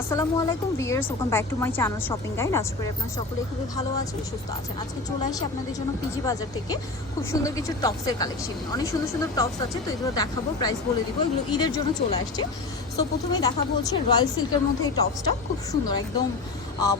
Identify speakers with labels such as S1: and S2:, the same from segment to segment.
S1: আসসালামু আলাইকুম viewers welcome back to my channel shopping guide আজ করে আপনারা সকলে খুবই ভালো আছেন, সুস্থ আছেন। আজকে চলে আসি আপনাদের জন্য পিজি বাজার থেকে খুব সুন্দর কিছু টপসের কালেকশন অনেক সুন্দর সুন্দর টপস আছে, তো এগুলো দেখাবো প্রাইস বলে দিব, এগুলো ঈদের জন্য চলে আসছে। সো প্রথমে দেখাবো হচ্ছে রয়্যাল সিল্কের মধ্যে এই টপসটা খুব সুন্দর, একদম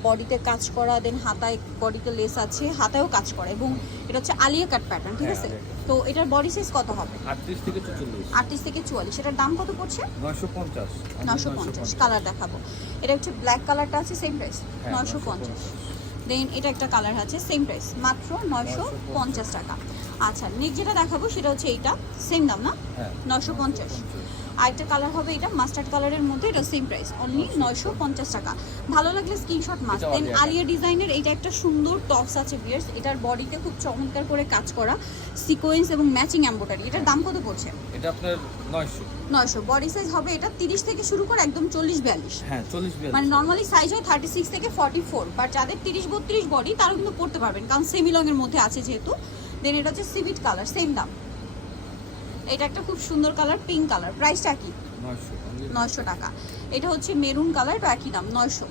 S1: বডিতে কাজ করা দেন হাতায় বডিতে লেস আছে হাতায়ও কাজ করা এবং এটা হচ্ছে আলিয়া কাট প্যাটার্ন ঠিক
S2: হ্যাঁ,
S1: আছে? তো এটার বডি সাইজ কত হবে?
S2: আটত্রিশ থেকে চল্লিশ
S1: আটত্রিশ থেকে চুয়াল্লিশ। এটার দাম কত পড়ছে?
S2: নয়শো পঞ্চাশ।
S1: নশো পঞ্চাশ। কালার দেখাবো। এটা হচ্ছে ব্ল্যাক কালারটা আছে সেম প্রাইস
S2: হ্যাঁ,
S1: নশো পঞ্চাশ। দেন এটা একটা কালার আছে সেম প্রাইস মাত্র নয়শো পঞ্চাশ টাকা। আচ্ছা নেক্সট যেটা দেখাবো সেটা হচ্ছে এইটা। সেম দাম না?
S2: হ্যাঁ
S1: নশো পঞ্চাশ। আরেকটা কালার হবে এটা মাস্টার্ড কালারের মধ্যে এটা সেম প্রাইস অনলি নয়শো পঞ্চাশ টাকা। ভালো লাগলে স্ক্রিনশট মাস দেন
S2: আলিয়া
S1: ডিজাইনের এটা একটা সুন্দর টপস আছে বিয়ার্স এটার বডিতে খুব চমৎকার করে কাজ করা সিকোয়েন্স এবং ম্যাচিং এম্বোটারি এটার দাম কত পড়ছে?
S2: এটা আপনার নয়শো।
S1: নয়শো। বডি সাইজ হবে এটা তিরিশ থেকে শুরু করে একদম চল্লিশ বিয়াল্লিশ।
S2: হ্যাঁ চল্লিশ
S1: মানে নর্মালি সাইজ হয় থার্টি সিক্স থেকে ফর্টি ফোর বাট যাদের তিরিশ বত্রিশ বডি তারাও কিন্তু পড়তে পারবেন কারণ সেমি লং এর মধ্যে আছে যেহেতু। দেন এটা হচ্ছে সিভিট কালার সেম দাম। এটা একটা খুব সুন্দর কালার পিঙ্ক কালার। প্রাইসটা কি?
S2: নয়শো
S1: টাকা। এটা হচ্ছে মেরুন কালার এটা একই দাম নয়শো।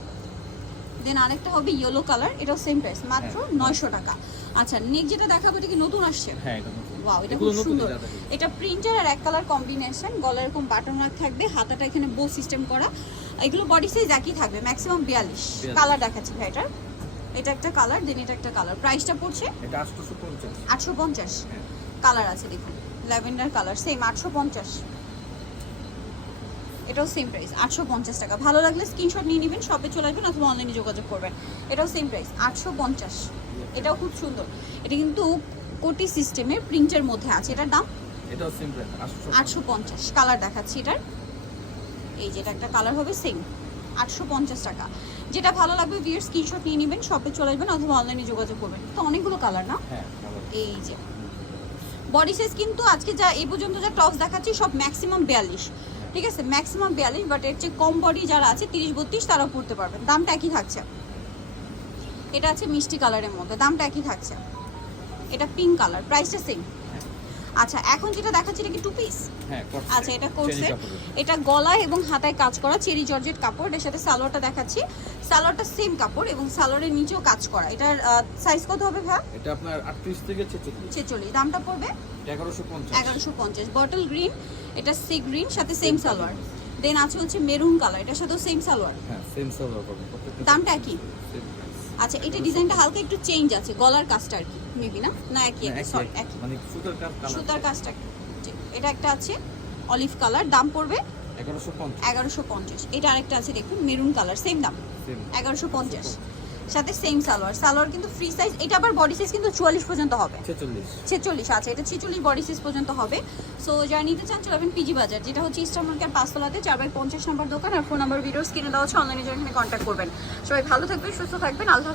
S1: দেন আরেকটা হবে ইয়েলো কালার এটাও সেম প্রাইস মাত্র
S2: হ্যাঁ।
S1: নয়শো টাকা। আচ্ছা নেক্সট যেটা দেখাবো এটা কি নতুন আসছে?
S2: হ্যাঁ এটা
S1: ওয়াও এটা খুব সুন্দর। এটা প্রিন্টার আর এক কালার কম্বিনেশন গলার এরকম বাটন রাখ থাকবে হাতাটা এখানে বো সিস্টেম করা। এগুলো বডি সাইজ একই থাকবে ম্যাক্সিমাম বিয়াল্লিশ। কালার দেখাচ্ছি ভাই এটার এটা একটা কালার দেন এটা একটা কালার প্রাইসটা পড়ছে?
S2: এটা
S1: আটশো পঞ্চাশ কালার আছে দেখুন। ল্যাভেন্ডার কালার সেম আটশো পঞ্চাশ। এটাও সেম প্রাইস আটশো পঞ্চাশ টাকা। ভালো লাগলে স্ক্রিনশট নিয়ে নেবেন শপে চলে আসবেন অথবা অনলাইনে যোগাযোগ করবেন। এটাও সেম প্রাইস আটশো পঞ্চাশ। এটাও খুব সুন্দর। এটা কিন্তু কোটি সিস্টেমের প্রিন্টের মধ্যে আছে। এটার দাম?
S2: এটাও আটশো
S1: পঞ্চাশ। কালার দেখাচ্ছি এটার। এই যেটা একটা কালার হবে সেম আটশো পঞ্চাশ টাকা। যেটা ভালো লাগবে বিয়ের স্ক্রিনশট নিয়ে নেবেন শপে চলে আসবেন অথবা অনলাইনে যোগাযোগ করবেন। তো অনেকগুলো কালার না?
S2: হ্যাঁ
S1: এই যে। বডি সাইজ কিন্তু আজকে যা এই পর্যন্ত যা টপস দেখাচ্ছি, সব ম্যাক্সিমাম বিয়াল্লিশ। ঠিক আছে? ম্যাক্সিমাম বিয়াল্লিশ বাট এর চেয়ে কম বডি যারা আছে, তিরিশ, বত্রিশ, তারাও পড়তে পারবেন। দামটা একই থাকছে। এটা আছে মিষ্টি কালারের মধ্যে, দামটা একই থাকছে। এটা পিঙ্ক কালার প্রাইসটা সেম আচ্ছা এখন যেটা দেখাচ্ছি এটা কি টু পিস
S2: হ্যাঁ
S1: আচ্ছা এটা
S2: কাপড়ের।
S1: এটা গলায় এবং হাতায় কাজ করা চেরি জর্জেট কাপড় এর সাথে সালোয়ারটা দেখাচ্ছি। সালোয়ারটা সেম কাপড় এবং সালোয়ারের নিচেও কাজ করা। এটার সাইজ কত হবে ভাই
S2: এটা আপনার আটত্রিশ থেকে ছেচল্লিশ।
S1: ছেচল্লিশ। দামটা পড়বে?
S2: এগারোশো পঞ্চাশ।
S1: এগারোশো পঞ্চাশ। বটল গ্রিন এটা সি গ্রিন সাথে সেম সালোয়ার। দেন আছে হচ্ছে মেরুন কালার এটার সাথেও সেম সালোয়ার।
S2: হ্যাঁ সেম সালোয়ার
S1: দামটা একই। আচ্ছা এটা ডিজাইনটা হালকা একটু চেঞ্জ আছে গলার কাজটা আর কি। মেবি না? না একই একই সরি
S2: একই। মানে সুতার কাজ
S1: সুতার কাজটা এটা একটা আছে অলিভ কালার দাম পড়বে
S2: এগারোশো পঞ্চাশ।
S1: এটা আরেকটা আছে দেখুন মেরুন কালার সেম দাম। এগারোশো পঞ্চাশ। সাথে সেম সালোয়ার। সালোয়ার কিন্তু ফ্রি সাইজ এটা আবার বডি সাইজ কিন্তু চুয়াল্লিশ পর্যন্ত হবে।
S2: ছেচল্লিশ।
S1: আছে এটা ছেচল্লিশ বডি সাইজ পর্যন্ত হবে। সো যারা নিতে চান চলে পিজি বাজার যেটা হচ্ছে ইস্টার মার্কেট পাঁচতলাতে চার বাই পঞ্চাশ নম্বর দোকান আর ফোন নাম্বার ভিডিওস কিনে দেওয়া হচ্ছে অনলাইনে জন্য কন্ট্যাক্ট করবেন। সবাই ভালো থাকবেন সুস্থ থাকবেন আল্লাহ